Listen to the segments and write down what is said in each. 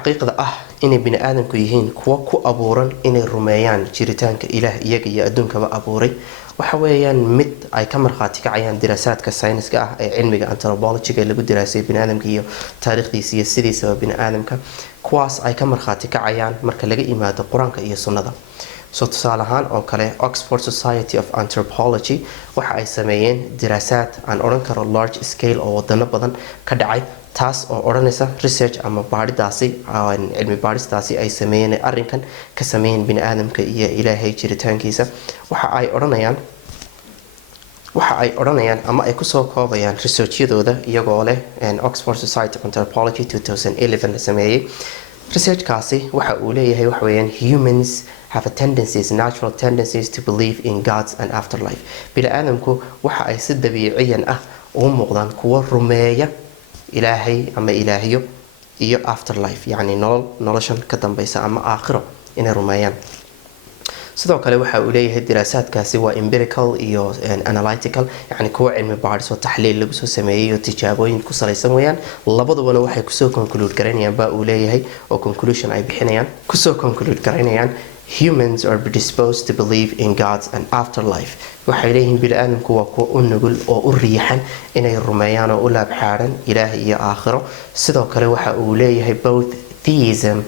xaqiiqda ah inay bini aadamku yihiin kuwa ku abuuran inay rumeeyaan jiritaanka ilaah iyaga iyo adduunkaba abuuray waxa weeyaan mid ay ka markhaati kacayaan diraasaadka sayniska ah ee cilmiga anthropology-ga lagu diraasay bini aadamka iyo taariikhdiisa iyo sidiisaba bini aadamka kuwaas ay ka markhaati kacayaan marka laga yimaado qur-aanka iyo sunnada soo tusaale ahaan oo kale Oxford Society of Anthropology waxa ay sameeyeen diraasaad aan oran karo large scale oo wadano badan ka dhacay taas oo oranaysa research ama baaridaasi cilmi baaristaasi ay sameeyeen arrinkan ka sameeyeen bini aadamka iyo ilaahay jiritaankiisa waxa ay oranayaan ama ay kusoo koobayaan researchyadooda iyagoo leh Oxford Society of Anthropology 2011 la sameeyay researchkaasi waxa uu leeyahay wax weeyaan humans have natural tendencies to believe in gods and afterlife bini aadamku waxa ay si dabiiciyan ah u muuqdaan kuwa rumeeya ilaahay ama ilaahiyo iyo afterlife yani noloshan ka dambaysa ama aakhiro inay rumeeyaan sidoo kale waxa uu leeyahay diraasaadkaasi waa empirical iyo analytical yani kuwa cilmi baadhis oo taxliil lagu soo sameeyay oo tijaabooyin ku salaysan weeyaan labadubana waxay kusoo conclude garanayaan baa uu leeyahay oo conclusion ay bixinayaan kusoo conclude garanayaan humans are predisposed to believe in gods and afterlife waxay leeyihiin bini aadamku waa kuwa u nugul oo u riixan inay rumeeyaan oo u laabxaaran ilaah iyo aakhiro sidoo kale waxa uu leeyahay theism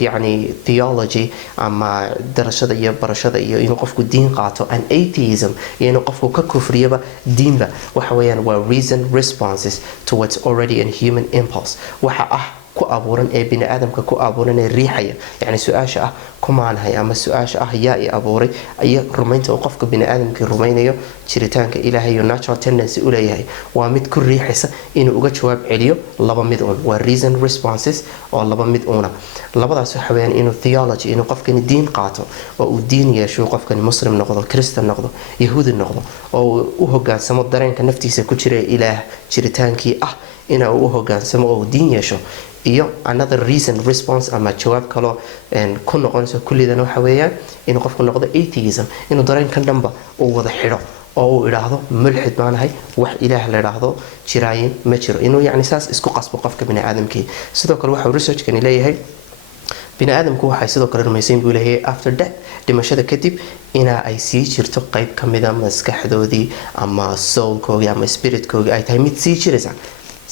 yani theology ama darashada iyo barashada iyo inuu qofku diin qaato and atheism iyo inuu qofku ka kufriyaba diinba waxa weeyaan waa reason responses towards already an human impulse waxa ah ku abuuran ee bini aadamka ku abuuran ee riixaya yani su'aasha ah kumaanahay ama su'aasha ah yaa i abuuray ayaa rumaynta oo qofka bini aadamka rumaynayo jiritaanka ilaahay iyo natural tendency u leeyahay waa mid ku riixaysa inuu uga jawaab celiyo laba mid waa reason responses oo laba mid labadaas waxa weeyaan inuu theology inuu qofkani diin qaato oo uu diin yeesho qofkani muslim noqdo christian noqdo yahuudi noqdo oo uu hoggaansamo dareenka naftiisa ku jira ilaah jiritaankii ah inuu u hoggaansamo oo diin yeesho iyo another reason response ama jawaab kale ku noqonayso kullidan waxa weeyaan inuu qofku noqdo atheism inuu dareenkan dhanba uu wada xidho oo uu idhaahdo mulxid baanahay wax ilaah la idhaahdo jiraayin ma jiro inuu yani saas isku qasbo qofka bini aadamkii sidoo kale waxa researchkani leeyahay bini aadamku waxay sidoo kale rumaysan buu leeyahay after death dhimashada kadib ina ay sii jirto qayb kamida maskaxdoodii ama soulkoodii ama spiritkoodii ay tahay mid sii jiraysa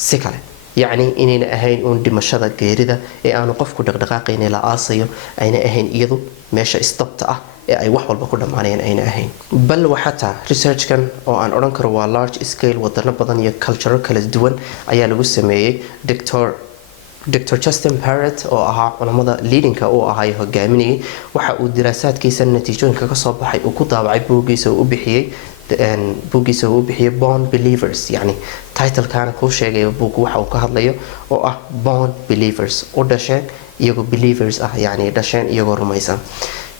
si kale يعني إننا أهين أون دمشقة جيرة أنا قف كده دقائق لا آسيو أين أهين يدو ماشى استبطأ أي واحد بقول معنا أين أهين بل وحتى research كان أو أن أرنكر هو large scale وضرنا بدنيا cultural كلا دون أيها سميه دكتور جاستن بارت أو أنا ماذا leading كأو هاي هو جامني وحقود دراسات كيس النتيجة كصوب حي وكتاب عبوجيس وبحيي بوجيس وبحيي born believers يعني title كان كل شيء بوج وحاو كهذليه أو born believers أو دشان يجو believers يعني دشان يجو رميسان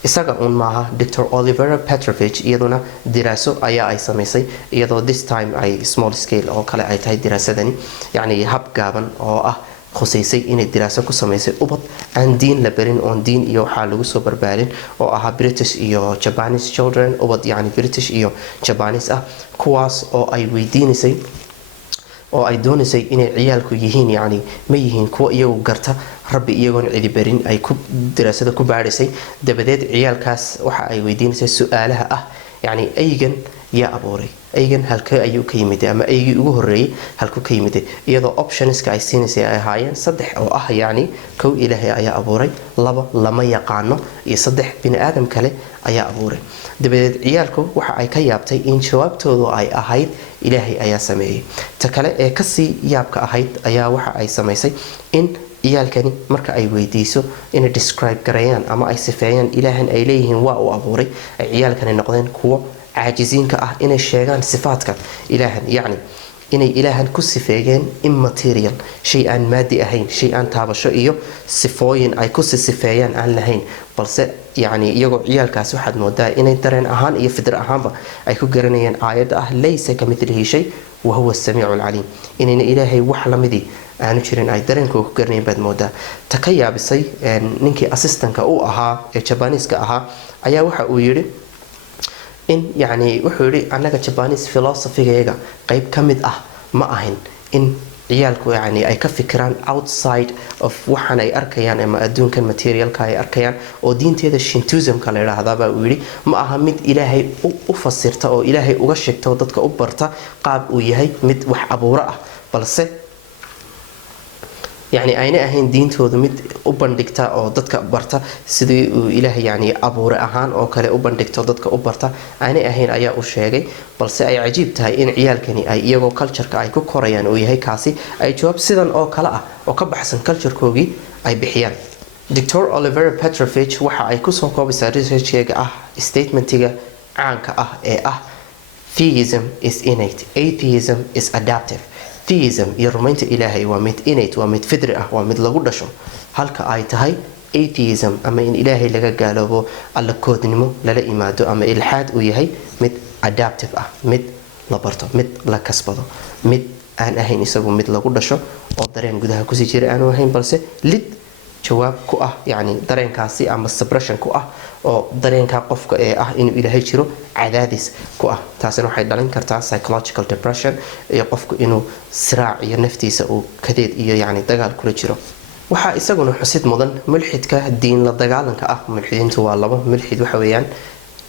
isaga un maaha Dr. Oliver Petrovich iyaduna diraaso ayaa ay sameysay iyadoo this time ay small scale oo kale ay tahay diraasadani yani hab gaaban oo ah khuseysay inay diraaso ku sameysay ubad aan diin la barin oo diin iyo waxa lagu soo barbaarin oo aha British iyo Japanese children ubad yani British iyo Japanese kuwaas oo ay weydiinisay oo ay doonaysay inay ciyaalku yihiin yani ma yihiin kuwa iyagu garta rabbi iyagoon cidi barin ay ku diraasada ku baarisay dabadeed ciyaalkaas waxa ay weydiinisay su'aalaha ah yani aygan yaa abuuray aygan halkee ayuu ka yimid ama aygii ugu horeeyay halku ka yimid iyadoo optionska ay siinaysa ay haayeen saddex oo ah yani kow ilaahay ayaa abuuray laba lama yaqaano iyo saddex bini aadam kale ayaa abuuray dabadeed ciyaalku waxa ay ka yaabtay in jawaabtoodu ay ahayd ilaahay ayaa sameeyay ta kale ee ka sii yaabka ahayd ayaa waxa ay sameysay in ciyaalkani marka ay weydiiso inay describe gareeyaan ama ay sifeeyaan ilaahan ay leeyihiin waa uu abuuray ay ciyaalkani noqdeen kuwo عاجزين إن الشيئان صفاتك إلها يعني إن إلها كسفين immaterial شيئا مادي أهين شيئا تابشو إيو صفوين أي كس صفيان عن لهين بس يعني يقول عيال كاس واحد مودا إن ترين أهان يفدر أهان أي كجرنيان آيات ليس كمثله شيء وهو السميع العليم إن إلهي وحلا مدي أنا شيرين أي درين كوكرني بعد مودا تكيا بسي نينكي أسيستن كأو أها جابانيس كأها أيا وح ويري إن يعني وحوري أنا كجابانيس philosophy جيجا قريب كمد ما أهين إن ciyaalku yani ay ka fikiraan outside of waxaan ay arkayaan ama adduunkan materialka ay arkayaan oo diinteeda Shintoismka la yiraahdaa uu yiri ma aha mid ilaahay u fasirta oo ilaahay uga sheegto dadka u barta qaab uu yahay mid wax abuura ah balse يعني ayna ahayn diintooda mid u bandhigta oo dadka barta sidii uu ilaahay yani abuur ahaan oo kale u bandhigto dadka u barta ayna ahayn ayaa u sheegay balse ay cajiib tahay in ciyaalkani ay iyagoo culture-ka ay ku korayaan oo yahay kaasi ay jawaab sidan oo kala ah oo ka baxsan culture-koogii ay bixiyaan Dr. Oliver Petrovich waxa ay ku soo koobaysaa research-keega ah statement-iga caanka ah ee ah theism is innate, atheism is adaptive. Theism iyo rumaynta ilaahay waa mid innate, waa mid fidri ah, waa mid lagu dhasho halka ay tahay atheism ama in ilaahay laga gaaloobo alla koodnimo lala imaado ama ilxaad uu yahay mid adaptive ah, mid la barto, mid la kasbado, mid aan ahayn isagu mid lagu dhasho oo dareen gudaha ku sii jira aanu ahayn balse lid jawaab ku ah yani dareenkaasi ama suppression ku ah oo dareenka qofka ee ah inuu ilaahay jiro cadaadis ku ah taasina waxay dhalin kartaa psychological depression iyo qofku inuu siraac iyo naftiisa uu kadeed iyo yani dagaal kula jiro waxa isaguna xusid mudan mulxidka diin la dagaalanka ah mulxidiintu waa laba mulxid waxa weeyaan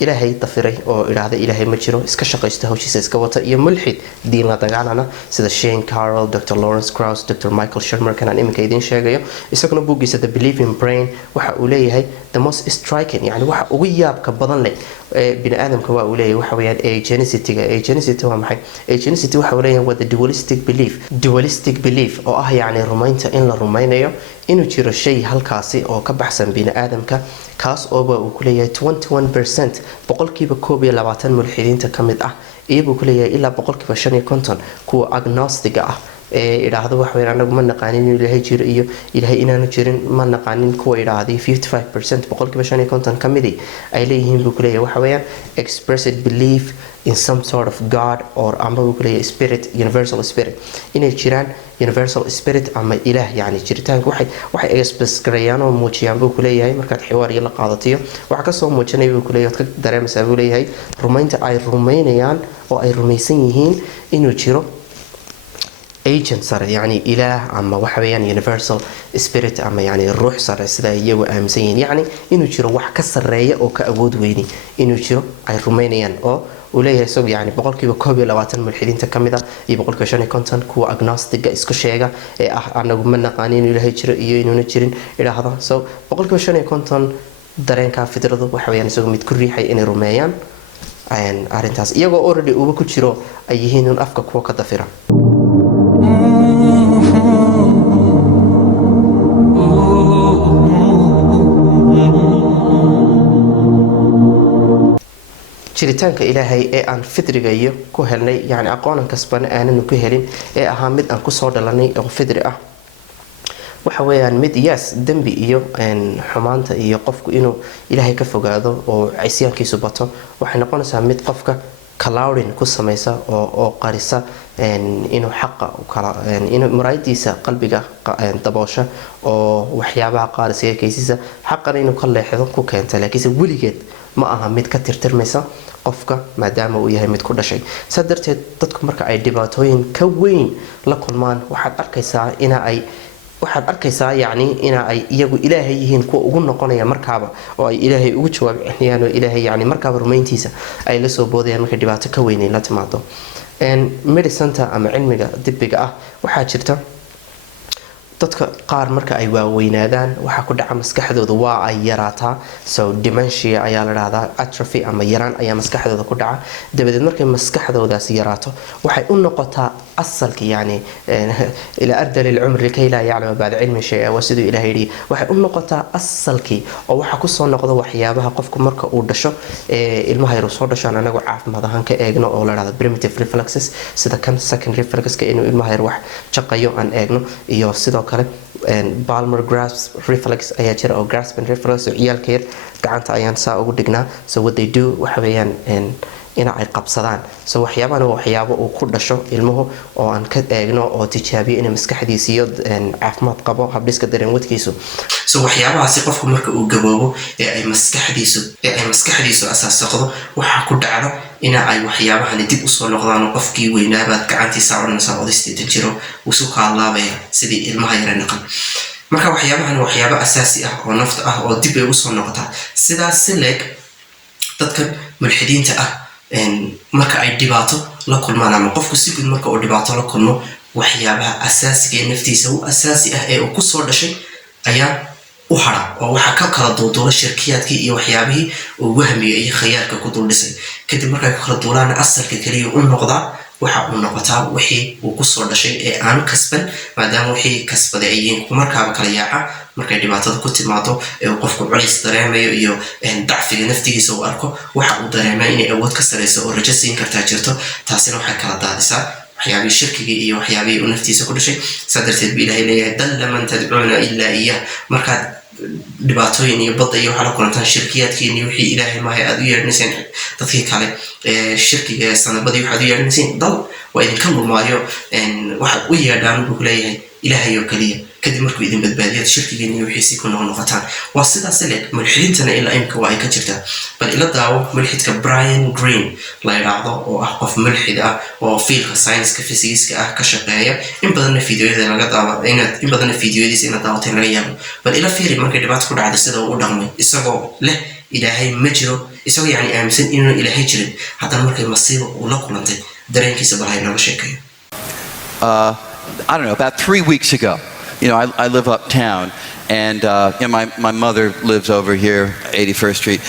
ilaahay dafiray oo iraahda ilaahay ma jiro iska shaqaysta hawshiisa iska wata iyo mulxid diin la dagaalana sida Shane Carroll, Dr. Lawrence Krauss, Dr. Michael Shermer kan iminka idin sheegayo isaguna buugiisa The Believing Brain waxa uu leeyahay the most striking yani waxa ugu yaabka badan leh bini aadamka waa uu leeyahay waxa weeyaan agenicity waa maxay agenicity waxa uu leeyahay the dualistic belief oo ah yani rumaynta in la rumaynayo inuu jiro shay halkaasi oo ka baxsan bini aadamka kaas oo uu ku leeyahay 21% boqolkiiba 22 mulxidiinta kamid ah iyagoo ku leeyahay ilaa boqolkiiba 55 kuwa agnostiga ah ee iraahdo wax weyn anagu ma naqaanin inuu ilaahay jiro iyo ilaahay inaanu jirin ma naqaanin kuwa iraahday 55% boqolkiiba 55 kamid ay leeyihiin buu ku leeyahay waxa weeyaan expressed belief in some sort of God or ama uu ku leeyahay spirit, universal spirit inay jiraan universal spirit ama ilaah yani jiritaanka waxay express garayaan oo muujiyaan buu ku leeyahay markaad xiwaar iyo la qaadatiyo waxa ka soo muujinay buu ku leeyahay ka dareemaysaa buu leeyahay rumaynta ay rumaynayaan oo ay rumaysan yihiin inuu jiro agent sare yani ilaah ama waxa weeyaan universal spirit ama yani ruux sare sida iyagu aaminsan yihiin yani inuu jiro wax ka sareeya oo ka awood weyni inuu jiro ay rumaynayaan oo uu leeyahay soo yani boqolkiiba 22 mulxidiinta kamid ah iyo boqolkiiba 55 kuwa agnostiga isku sheega ee ah anagu ma naqaanin inuu ilaahay jiro iyo inuuna jirin ilaahda soo boqolkiiba 55 dareenka fidradu waxa weeyaan isagu mid ku riixay inay rumeeyaan arintaas iyagoo already uba ku jiro ay yihiin in afka kuwa ka dafira jiritaanka ilaahay ee aan fidriga iyo ku helnay yani aqoon kasban aanan ku helin ee ahaa mid aan ku soo dhalanay oo fidri ah waxa weeyaan mid yes dambi iyo xumaanta iyo qofku inuu ilaahay ka fogaado oo ciyaankiisu bato waxay noqonaysaa mid qofka clouding ku sameeysa oo qarisa inuu xaqa kala inuu muraayadiisa qalbiga daboosha oo waxyaabaha qaar isaga kaysiisa xaqan inuu ka leexdo ku keenta laakiin weligeed ma aha mid ka tirtirmaysa qofka maadaama uu yahay mid ku dhashay sadarteed dadku marka ay dhibaatooyin ka weyn la kulmaan waxaad arkaysaa yani ina ay iyagu ilaahay yihiin kuwa ugu noqonaya markaaba oo ay ilaahay ugu jawaab celiyaan oo ilaahay yani markaaba rumayntiisa ay la soo boodayaan marka dhibaato ka weyn la timaado medicine ama cilmiga dibbiga ah waxaa jirta dadka qaar marka ay waaweynaadaan waxa ku dhaca maskaxdooda waa ay yaraataa so dementia ayaa la raahdaa atrophy ama yaraan ayaa maskaxdooda ku dhaca dabadeed markay maskaxdoodaas yaraato waxay u noqotaa asalka yani ila ardal al-umr kay la yaclam ba'd ilmi shay wa sidoo ilaahay yiri waxay u noqotaa asalkii oo waxa ku soo noqdo waxyaabaha qofku marka uu dhasho ilmaha yar soo dhashaan anagu caafimaad ahaan ka eegno oo la raahdo primitive reflexes sida kan secondary reflexes inuu ilmaha yar wax jaqayo aan eegno iyo sidoo kale Palmar grasp reflex ayaa jira oo grasping reflex oo ciyaalka yar gacanta ayaan saa ugu dhignaa so what they do waxa weeyaan ina ay qabsadaan so waxyaabahan waa waxyaabo uu ku dhasho ilmuhu oo aan ka eegno oo tijaabiyo in maskaxdiisa iyo caafimaad qabo habdhiska dareenwadkiisu so waxyaabahaasi qofku marka uu gaboobo ee ay maskaxdiisu asaasaqdo waxa ku dhacda ina ay waxyaabahan dib u soo noqdaan qofkii weynaabaad gacantiisa oranaysa oo 60 jiro uu soo kaalaabaya sidii ilmaha yar naqan marka waxyaabahan waxyaabo asaasi ah oo nafta ah oo dib ay u soo noqotaa sidaas leeg dadka mulxidiinta ah marka ay dhibaato la kulmaan ama qofku si guud marka uu dhibaato la kulmo waxyaabaha asaasiga ee naftiisa u asaasi ah ee uu ku soo dhashay ayaa u hara oo waxa ka kala duulduula shirkiyaadkii iyo waxyaabihii uu wahmiga iyo khayaalka ku dul dhisay kadib markay kala duulaan asalka kaliya u noqdaa waxa uu noqotaa wixii uu ku soo dhashay ee aan kasban maadaama wixii kasbaday ay yihiin markaaba kala yaaca markay dhibaatada ku timaado ee qofku culays dareemayo iyo dacfiga naftigiisa uu arko waxa uu dareemaa inay awood ka sareyso oo rajo siin kartaa jirto taasina waxay kala daadisaa waxyaabihii shirkigii iyo waxyaabihii uu naftiisa ku dhashay sadarteed bi ilaahay leeyahay dalla man tadcuuna illaa iyah markaad dhibaatooyin iyo badda iyo waxa la kulantaan shirkiyaadkiin iyo wixii ilaahay maahay aad u yeedhnayseen dadkii kale shirkiga sanabadii waxaad u yeedhnayseen dal waa idinka lumaayo waxaad u yeedhaan buu leeyahay ilaahay oo kaliya kadib markuu idin badbaadiyad shirkigiin iyo wixii si ku noqotaan waa sidaas leeg mulxidiintana ilaa imka waa ay ka jirtaa bal ila daawo mulxidka Brian Greene la yiraahdo oo ah qof mulxid ah oo fiilka science-ka physics-ka ah ka shaqeeya in badan fiidiyoyada laga daawo in badan fiidiyoyadiisa in daawateen laga yaabo bal ila fiiri markay dhibaato ku dhacdo sida uu dhaqmay isagoo leh ilaahay ma jiro isagoo yani aaminsan inuu ilaahay jirin haddana markay masiibo uu la kulantay dareenkiisa bal hay nooga sheekeeyo I don't know, about 3 weeks ago. You know, I live uptown, and you know, my mother lives over here, 81st Street.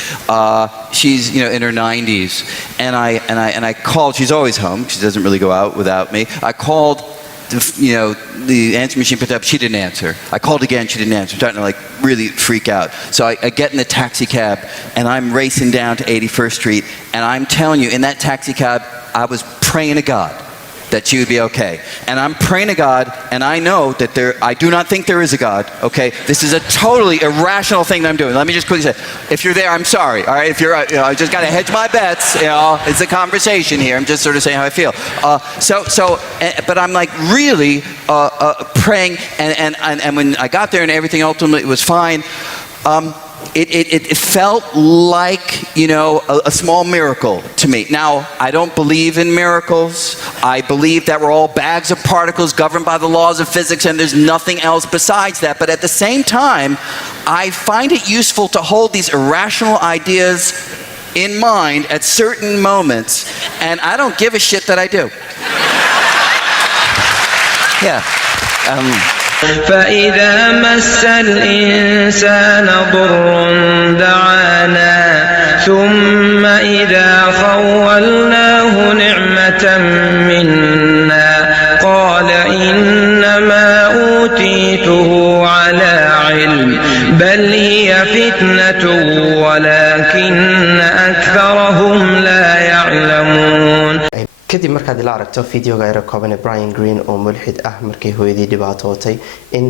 She's, you know, in her 90s, and I called. She's always home. She doesn't really go out without me. I called. You know, the answer machine picked up. She didn't answer. I called again. She didn't answer. I'm starting to like really freak out. So I get in the taxi cab, and I'm racing down to 81st Street, and I'm telling you, in that taxi cab, I was praying to God that she would be okay. And I'm praying to God, and I know that I do not think there is a God, okay? This is a totally irrational thing that I'm doing. Let me just quickly say, if you're there, I'm sorry, all right? If you're, you know, I just gotta hedge my bets, you know, it's a conversation here. I'm just sort of saying how I feel. But I'm like really praying, and when I got there and everything ultimately was fine, it felt like, you know, a small miracle to me. Now, I don't believe in miracles. I believe that we're all bags of particles governed by the laws of physics and there's nothing else besides that. But at the same time, I find it useful to hold these irrational ideas in mind at certain moments, and I don't give a shit that I do. Yeah. فإذا مس الإنسان ضر دعانا ثم إذا خولناه نعمة منا قال إنما أوتيته على علم بل هي فتنة ولكن أكثرهم لا يعلمون kadib markaad ila aragto fiidiyoga ay rakooban Brian Greene oo mulxid ah markii hooyadii dhibaatootay in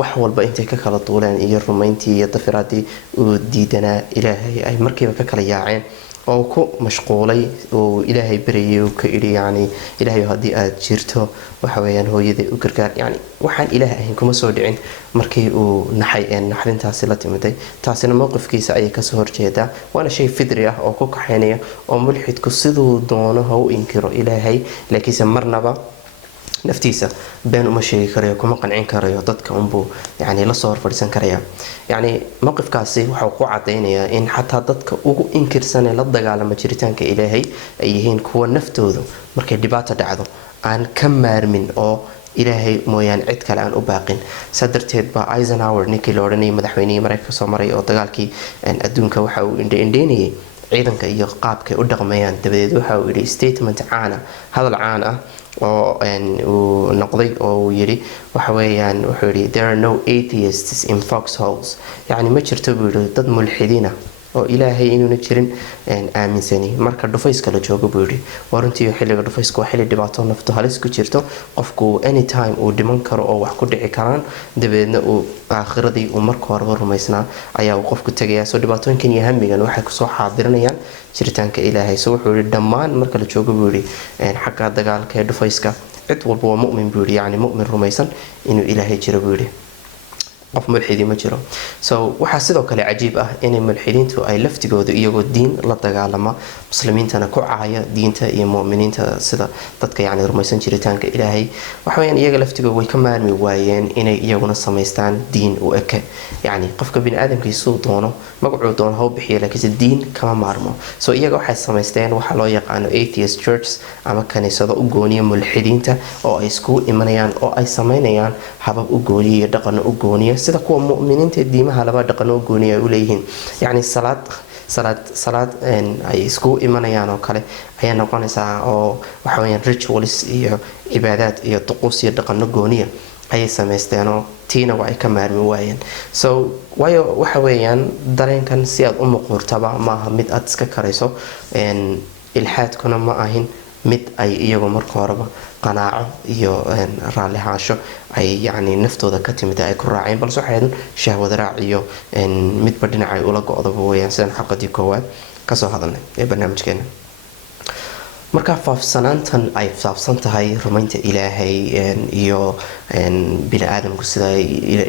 wax walba intay ka kala duuleen iyo rumayntii iyo dafiraadii uu diidanaa ilaahay ay markiiba ka kala yaaceen oo ku mashquulay oo ilaahay bariyay oo ka iri yani ilaahay hadii aad jirto waxa weeyaan hooyadii u gargaar yani waxaan ilaahay ahayn kuma soo dhicin markii uu naxay naxdintaasi la timiday taasina mowqifkiisa ay ka soo horjeedaa waana shay fidri ah oo ku kaxeynaya oo mulxidku sidoo doono ha u inkiro ilaahay laakiin marnaba naftiisa been uma sheegi karayo kuma qancin karayo dadka unbu yani la soo horfadhisan karaya yani mowqifkaasi waxa uu ku cadeynayaa in xataa dadka ugu inkirsan la dagaalama jiritaanka ilaahay ay yihiin kuwa naftoodu markay dhibaato dhacdo aan ka maarmin oo ilaahay mooyaan cid kale aan u baaqin sadarteed ba Eisenhower ninkii la oranayay madaxweynihii Mareykanka soo maray oo dagaalkii adduunka waxa uu indheynayay ciidanka iyo qaabka u dhaqmayaan dabadeed waxa uu yiri statement caana hadal caan ah oo uu noqday oo uu yiri waxa weeyaan wuxuu yiri there are no atheists in foxholes yani ma jirto buu yiri dad mulxidiina oo ilaahay inuuna jirin aaminsani marka dhufayska la joogo buu yidhi waa runtii xilliga dhufayska waa xilli dhibaato naftu halis ku jirto qofku anytime uu dhiman karo oo wax ku dhici karaan dabeedna uu aakhiradii uu marka horeba rumaysnaa ayaa uu qofku tegayaa soo dhibaatooyinkan iyo hamigan waxay kusoo xaadirinayaan jiritaanka ilaahay so wuxuu yidhi dhammaan marka la joogo buu yidhi xagga dagaalka ee dhufayska cid walba waa mu'min buu yidhi yacni mu'min rumaysan inuu ilaahay jiro buu yidhi qof mulxidi ma jiro so waxaa sidoo kale cajiib ah inay mulxidiintu ay laftigooda iyagoo diin la dagaalama muslimiintana ku caaya diinta iyo mu'miniinta sida dadka yacni rumaysan jiritaanka ilaahay waxaweyaan iyaga laftigooda way ka maarmi waayeen inay iyaguna samaystaan diin u eke yacni qofka bini aadamkiisuu doono magacuu doono ha u bixiya laakiinse diin kama maarmo so iyaga waxay samaysteen waxaa loo yaqaano atheist churches ama kaniisado u gooniya mulxidiinta oo ay iskugu imanayaan oo ay samaynayaan habab u gooniya iyo dhaqano u gooniya sida kuwa mu'miniinta diimaha laba dhaqano u gooniya ay u leeyihiin yacni salaad ay iskugu imanayaan oo kale ayaa noqonaysaa oo waxa weeyaan rituals iyo cibaadaad iyo duquus iyo dhaqano gooniya ayay samaysteenoo tiina waa ay ka maarmi waayeen so waayo waxa weeyaan dareenkan si aad u muquurtaba maaha mid aad iska karayso ilxaadkuna ma ahin mid ay iyagu marka horeba qanaaco iyo raalli ahaansho ay yacni naftooda ka timid ay ku raaceen balse waxay ahayd shahwada raac iyo midba dhinac ay ula go-daba weeyaan sidaan xalqadii koowaad kasoo hadalnay ee barnaamijkeena marka faafsanaantan ay faafsan tahay rumaynta ilaahay iyo bini aadamku sida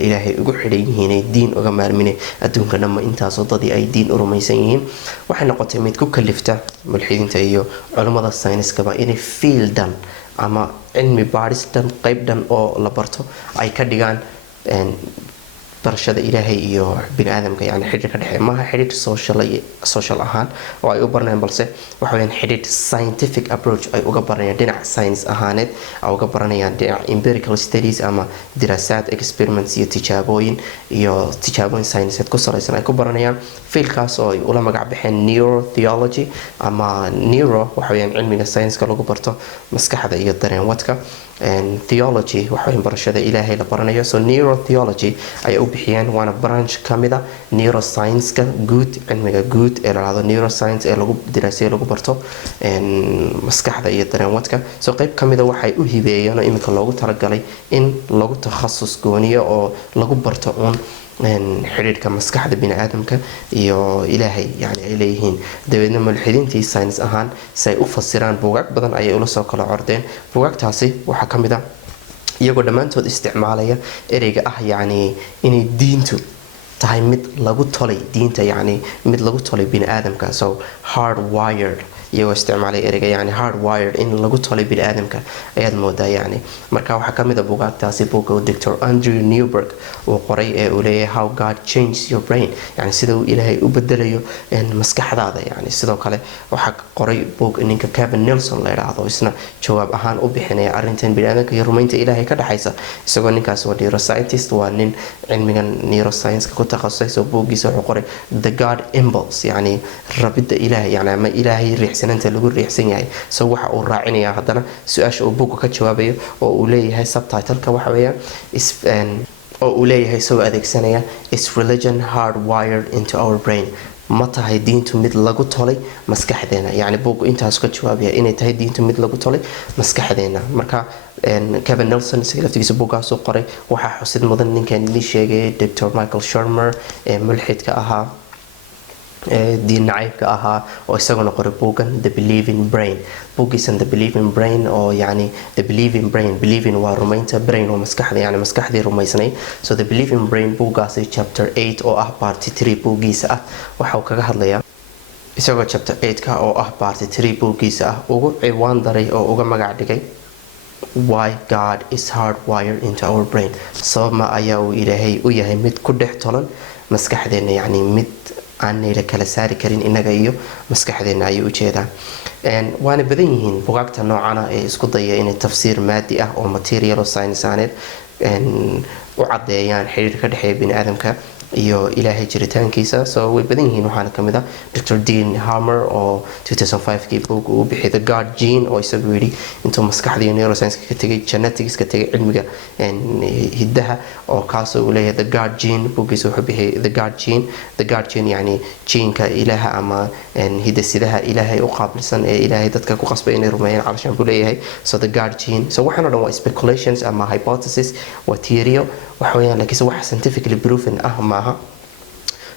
ilaahay ugu xidhan yihiin ay diin uga maarmine adduunka dhamma intaasoo dadii ay diin u rumaysan yihiin waxay noqotay mid ku kalifta mulxidiinta iyo culummada sayniskaba inay fieldan ama cilmi baadhistan qeybdhan oo la barto ay ka dhigaan barashada ilaahay iyo bini aadamka yani xidhiir ka dhexeeya maaha xidhiir social ahaan oo ay u baranayaan balse waxa weeyaan xidhiir scientific approach ay uga baranayaan dhinac science ahaaneed ay uga baranayaan dhinac empirical studies ama diraasaad experiments iyo tijaabooyin scienceed ku salaysan ay ku baranayaan fiilkaas oo ay ula magac baxeen neurotheology ama neuro waxa weeyaan cilmiga science-ka lagu barto maskaxda iyo dareenwadka theology waxa weeyaan barashada ilaahay la baranayo so neurotheology ay u bixiyeen waana branch kamida neuroscience-ka guud cilmiga guud ee la yiraahdo neuroscience ee lagu diraasayo lagu barto maskaxda iyo dareenwadka so qayb kamida waxay u hibeeyeen oo iminka loogu talagalay in lagu takhasus gooniyo oo lagu barto xiriirka maskaxda bini aadamka iyo ilaahay yani ay leeyihiin dabeedna mulxidiintii science ahaan si ay u fasiraan buugaag badan ayay ula soo kala cordeen buugaagtaasi waxaa ka mid ah iyagoo dhammaantood isticmaalaya ereyga ah yacni inay diintu tahay mid lagu tolay diinta yacni mid lagu tolay bini aadamka so hard wired iyagoo isticmaalay ereyga yani hard wired in lagu tolay bini aadamka ayaad moodaa yani marka waxaa kamid a buugaagtaasi buugga Dr. Andrew Newberg uu qoray ee uu leeyahay how God changed your brain yani sida uu ilaahay u bedelayo maskaxdaada yani sidoo kale waxaa qoray buug ninka Kevin Nelson la yiraahdo isna jawaab ahaan u bixinaya arrintan bini aadamka iyo rumaynta ilaahay ka dhaxaysa isagoo ninkaas waa neuroscientist waa nin cilmigan neuroscience ku takhasusay soo buuggiisa wuxuu qoray The God Impulse yani rabida ilaahay yani ama ilaahay riixsananta lagu riixsan yahay so waxa uu raacinaya hadana su'aasha uu buugga ka jawaabayo oo uu leeyahay subtitle-ka waxa weeyaan oo uu leeyahay soo adeegsanaya is religion hardwired into our brain ma tahay diintu mid lagu tolay maskaxdeena yani buuggu intaas ka jawaabaya inay tahay diintu mid lagu tolay maskaxdeena marka Kevin Nelson isaga laftigiisa buuggaas uu qoray waxaa xusid mudan ninkan idin sheegay Dr. Michael Shermer ee mulxidka ahaa diin nacaybka ahaa oo isaguna qoray buuggan The Believing Brain buuggiisan The Believing Brain oo yani The Believing Brain believing waa rumaynta brain waa maskaxda yani maskaxdii rumaysnay so The Believing Brain buuggaasi chapter 8 oo ah part 3 buuggiisa ah waxa uu kaga hadlayaa isagoo chapter 8 ka oo ah part 3 buuggiisa ah ugu ciwaan daray oo uga magac dhigay Why God is hardwired into our brain sababma ayaa uu ilaahay u yahay mid ku dhex tolan maskaxdeena yani mid aanay la kala saari karin inaga iyo maskaxdeena ayuu u jeedaa waana badan yihiin buugaagta noocana ee isku daya inay tafsiir maadi ah oo material oo science aaneed u cadeeyaan xiriir ka dhexeeya bini aadamka iyo ilaahay jiritaankiisa. So way badan yihiin, waxaana ka mid ah Dr. Dean Harmer oo 2005kii buug uu bixiyay The God Gene, oo isagu yidhi intuu maskaxda iyo neuroscience ka tegay, genetics ka tegay, cilmiga hiddaha, oo kaasoo uu leeyahay The God Gene. buuggiisa wuxuu bixiyay The God Gene. The God Gene yani jiinka ilaaha ama hidasidaha ilaahay u qaabilsan ee ilaahay dadka ku qasbay inay rumeeyaan calashaan buu leeyahay. So The God Gene. So waxaan oo dhan waa speculations ama hypothesis, waa theory waxa weeyaan, laakiin wax scientifically proven ah maaha.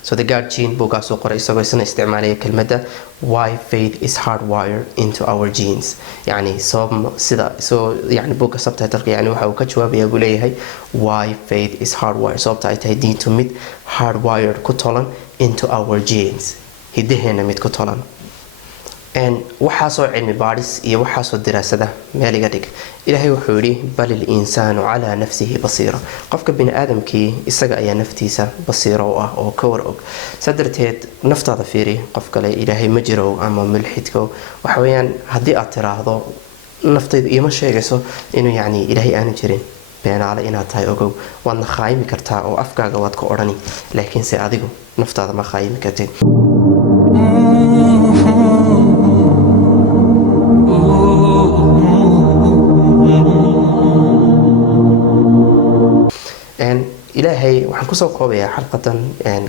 So The God Gene buuggaasoo qoray isagoo isna isticmaalaya kelmadda why faith is hardwired into our genes. yani sida yani buugga subtitle-ka yani waxa uu ka jawaabayaa buu leeyahay why faith is hardwired, sababta ay tahay diintu mid hardwired ku tolan into our genes, hidaheena mid ku tolan. waxaasoo cilmi baadhis iyo waxaasoo diraasada meel iga dhig. ilaahay wuxuu yidhi bal il-insaanu calaa nafsihi basiira. qofka bini aadamkii isaga ayaa naftiisa basiiro u ah oo ka war og. saa darteed naftaada fiiri, qof kale ilaahay ma jiro ama mulxidko waxa weeyaan haddii aad tiraahdo naftaydu iima sheegayso inuu yani ilaahay aanu jirin, beenaale inaad tahay ogow. waadna khaayimi kartaa oo afkaaga waad ka odhani, laakiinse adigu naftaada ma khaayimi kartid. ilaahay waxaan kusoo koobayaa xalqadan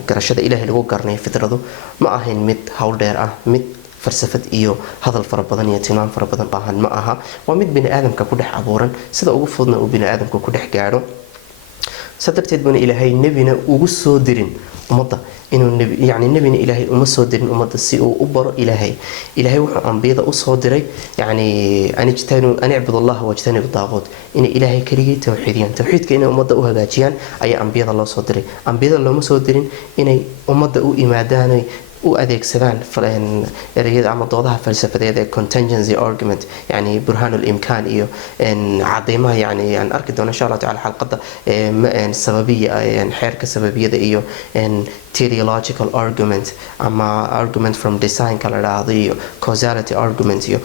garashada ilaahay lagu garanay fitradu ma ahayn mid hawl dheer ah, mid falsafad iyo hadal fara badan iyo tilmaam fara badan baahan ma aha. waa mid bini aadamka ku dhex abuuran, sida ugu fududna uu bini aadamka ku dhex gaadho. saa darteed buna ilaahay nebina ugu soo dirin ummadda inuu nebina ilaahay uma soo dirin ummadda si uu u baro ilaahay. ilaahay wuxuu ambiyada usoo diray an icbudullaha wajtanibu daaquut, inay ilaahay keligii tawxiidiyaan, tawxiidka inay ummadda u hagaajiyaan ayaa ambiyada loo soo diray. ambiyada looma soo dirin inay ummadda u imaadaan u adeegsadaan ereyada ama doodaha falsafadeed ee contingency argument, yani burhaanul imkaan iyo cadeymaha yani aan arki doono insha Allah taala xalqada sababiya xeerka sababiyada iyo teleological argument ama argument from design kala dhahdo iyo causality argument iyo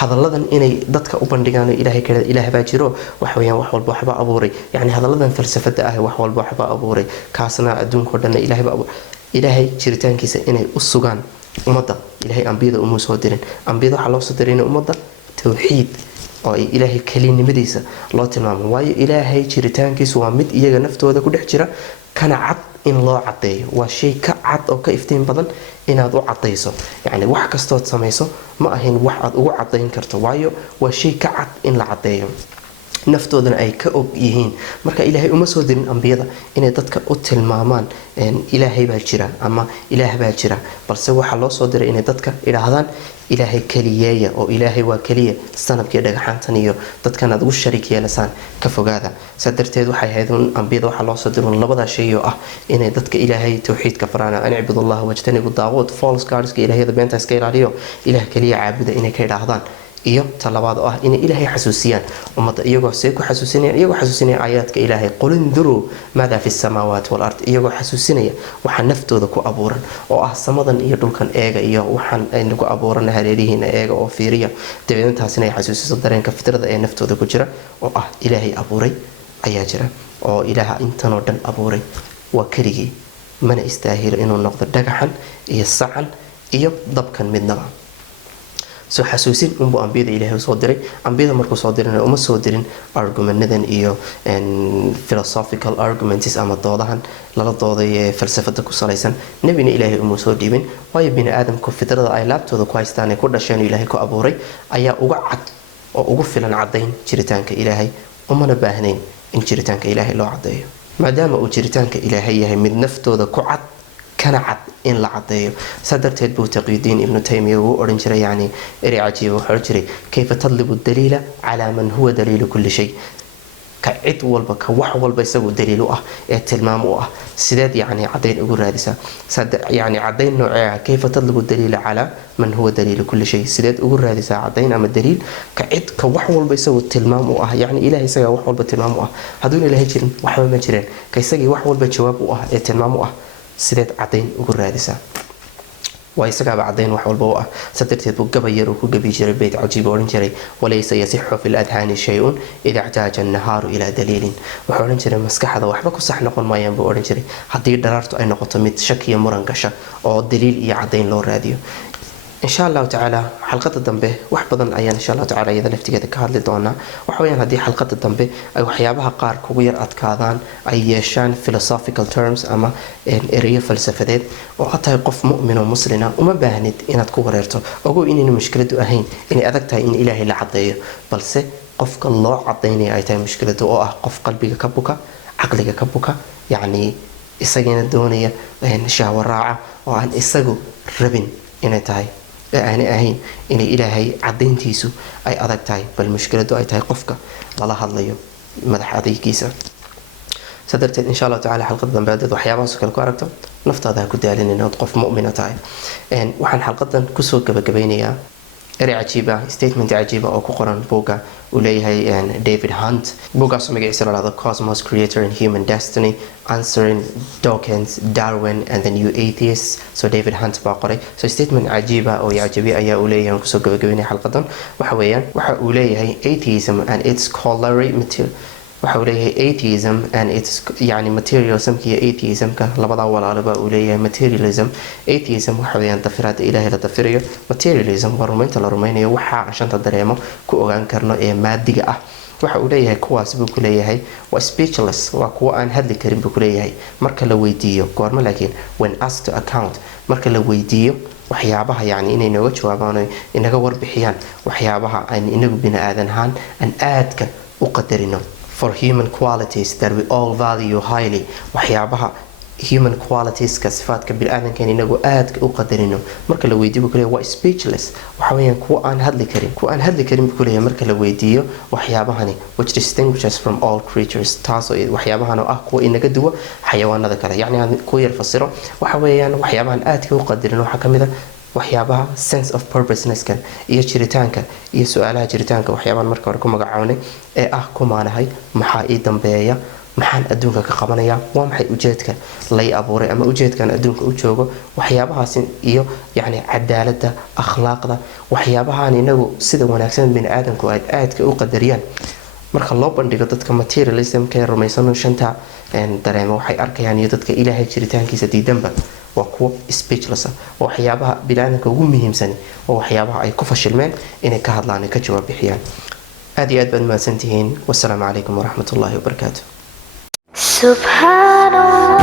hadalladan inay dadka u bandhigaan ilaah baa jiro, wax weeyaan wax walba waxba abuuray. yani hadalladan falsafada ah wax walba waxba abuuray, kaasna adduunka oo dhan ilaahay jiritaankiisa inay u sugaan ummadda. ilaahay ambiyada uma soo dirin, ambiyada waxaa loo soo diray inay ummadda tawxiid oo ay ilaahay kelinimadiisa loo tilmaamo, waayo ilaahay jiritaankiisu waa mid iyaga naftooda ku dhex jira, kana cad in loo cadeeyo. waa shay ka cad oo ka iftiin badan inaad u cadayso. yani wax kastood samayso ma ahayn wax aad ugu cadayn karto, waayo waa shay ka cad in la cadeeyo, naftoodana ay ka og yihiin. marka ilaahay uma soo dirin ambiyada inay dadka u tilmaamaan ilaahay baa jira ama ilaah baa jira, balse waxaa loo soo diray inay dadka idhaahdaan ilaahay keliyeeya, oo ilaahay waa keliya, sanabkii dhagaxaantan iyo dadkan aad ugu shariik yeelasaan ka fogaada. saa darteed waxay ahayd ambiyada waxaa loo soo diray labadaa shay oo ah inay dadka ilaahay tawxiidka faraan, an icbudullaha wajtanibu daaquut, false godska ilaahyada beenta iska ilaaliyo, ilaah keliya caabuda inay ka idhaahdaan. iyo talabaad oo ah inay ilaahay xasuusiyaan ummadda, iyagoo ku xasuusinaya aayaadka ilaahay, qul induruu maadaa fi samaawaati wal ard, iyagoo xasuusinaya waxa naftooda ku abuuran oo ah samadan iyo dhulkan eega iyo waxaan aynagu abuuran hareerihiina eega oo fiiriya. dabeedna taasina ay xasuusiso dareenka fitrada ee naftooda ku jira oo ah ilaahay abuuray ayaa jira, oo ilaaha intanoo dhan abuuray waa keligii, mana istaahilo inuu noqdo dhagaxan iyo sacan iyo dabkan midnaba. soo xasuusin unbuu ambiyada ilaahay soo diray. ambiyada markuu soo dirana uma soo dirin argumentadan iyo philosophical arguments ama doodahan lala dooday ee falsafada ku salaysan. nebina ilaahay uma soo dhiibin, waayo bini aadamku fitrada ay laabtooda ku haystaan ee ku dhasheen ilaahay ku abuuray ayaa uga cad oo ugu filan cadayn jiritaanka ilaahay, umana baahnayn in jiritaanka ilaahay loo cadeeyo, maadaama uu jiritaanka ilaahay yahay mid naftooda ku cad kana cad in la cadeeyo. saa darteed buu taqiyudiin ibnu taymiya uu odhan jiray yani erey cajiiba, wuxuu odhan jiray kayfa tadlibu daliila calaa man huwa daliilu kulli shay. ka cid walba ka wax walba isagu daliil u ah ee tilmaam u ah, sideed yani cadayn ugu raadisaa? yani cadayn noocee ah? kayfa tadlibu daliila calaa man huwa daliilu kulli shay, sideed ugu raadisaa cadayn ama daliil ka cid ka wax walba isagu tilmaam u ah? yani ilaahay isagaa wax walba tilmaam u ah, hadduuna ilaahay jirin waxba ma jireen. ka isagii wax walba jawaab u ah ee tilmaam u ah, sideed cadayn ugu raadisaa? waa isagaaba caddayn wax walba u ah sadarteed buu gabayar uu ku gabi jiray beyt cajiib odhan jiray walaysa yasixu fi ladhaani shay-un ida ictaaja annahaaru ilaa daliilin wuxuu odhan jiray maskaxda waxba ku sax noqon maayaan buu odhan jiray haddii dharaartu ay noqoto mid shak iyo muran gasha oo daliil iyo caddayn loo raadiyo إن شاء الله تعالى حلقة الدنبه وحبضن أيان إن شاء الله تعالى إذا نفتي كذا كهذا لدونا وحويان هذه حلقة الدنبه أي وحيابها قار كوير أتكاذان أي شان philosophical terms أما إريه فلسفة وحتى يقف مؤمن ومسلنا وما باهند إن تكوررته أقول إني مشكلة أهين إني أذكتها إن إلهي لعضيه بل سه قفك الله عضيني أيتها مشكلة قف قلبك كبك عقلك كبك يعني إسجين الدنيا شهوة راعة وعن إسجو ربن إن تاي aanay ahayn inay ilaahay cadayntiisu ay adag tahay bal mushkiladu ay tahay qofka lala hadlayo madax adaygiisa sadarteed insha Allah taala xalqada dambeed waxyaabahaas kale ku aragto naftaada ku daalin inaad qof mu'min tahay waxaan xalqadan ku soo gabagabeynayaa erey cajiib ah statement cajiib ah oo ku qoran buugga uu leeyahay David Hunt buuggaas magaciisa la yiraahdo Cosmos Creator and Human Destiny Answering Dawkins Darwin and the New Atheists so David Hunt baa qoray so statement cajiib ah oo yajabi ayaa uu leeyahay ku soo gabagabeynay xalqadan waxa uu leeyahay atheism and its corollary material waxa uu leeyahay atheism and its yani materialism iyo atheismka labada walaalaba uu leeyahay materialism atheism waxa weeyaan dafiraad ilaahay la dafirayo materialism waa rumaynta la rumaynayo waxa shanta dareemo ku ogaan karno ee maadiga ah waxa uu leeyahay kuwaas buu ku leeyahay waa speechless waa kuwa aan hadli karin buu ku leeyahay marka la weydiiyo goorma laakiin when asked to account marka la weydiiyo waxyaabaha yani inay nooga jawaabaan inaga warbixiyaan waxyaabaha aan inagu bini aadan ahaan aan aadka u qadarino for human qualities that we all value highly waxyaabaha human qualities ka sifaadka bil aadankan inagu aad u qadarino marka la weydiiyo kale waa speechless waxa weeyaan kuwa aan hadli karin kule marka la weydiiyo waxyaabahani which distinguishes from all creatures taas oo waxyaabahan oo ah kuwa inaga duwa xayawaanada kale yani aan ku yar fasiro waxa weeyaan waxyaabahan aad u qadarino waxa kamid ah waxyaabaha sense of purposeness kan iyo jiritaanka iyo su'aalaha jiritaanka waxyaabahan marka hore ku magacaabnay ee ah kumaanahay maxaa ii dambeeya maxaan adduunka ka qabanaya waa maxay ujeedka lay abuuray ama ujeedkan adduunka u joogo waxyaabahaas iyo yani cadaaladda akhlaaqda waxyaabahan inagu sida wanaagsan bini aadanku ay aadka u qadariyaan marka loo bandhigo dadka materialism ka rumaysan shanta dareemo waxay arkayaan iyo dadka ilaahay jiritaankiisa diidanba waa kuwa speechless waxyaabaha bilaadanka ugu muhiimsan oo waxyaabaha ay ku fashilmeen inay ka hadlaan ka jawaab bixiyaan aad iyo aad baad mahadsantihiin wassalaamu calaykum waraxmatullaahi wabarakaatuh subhanallah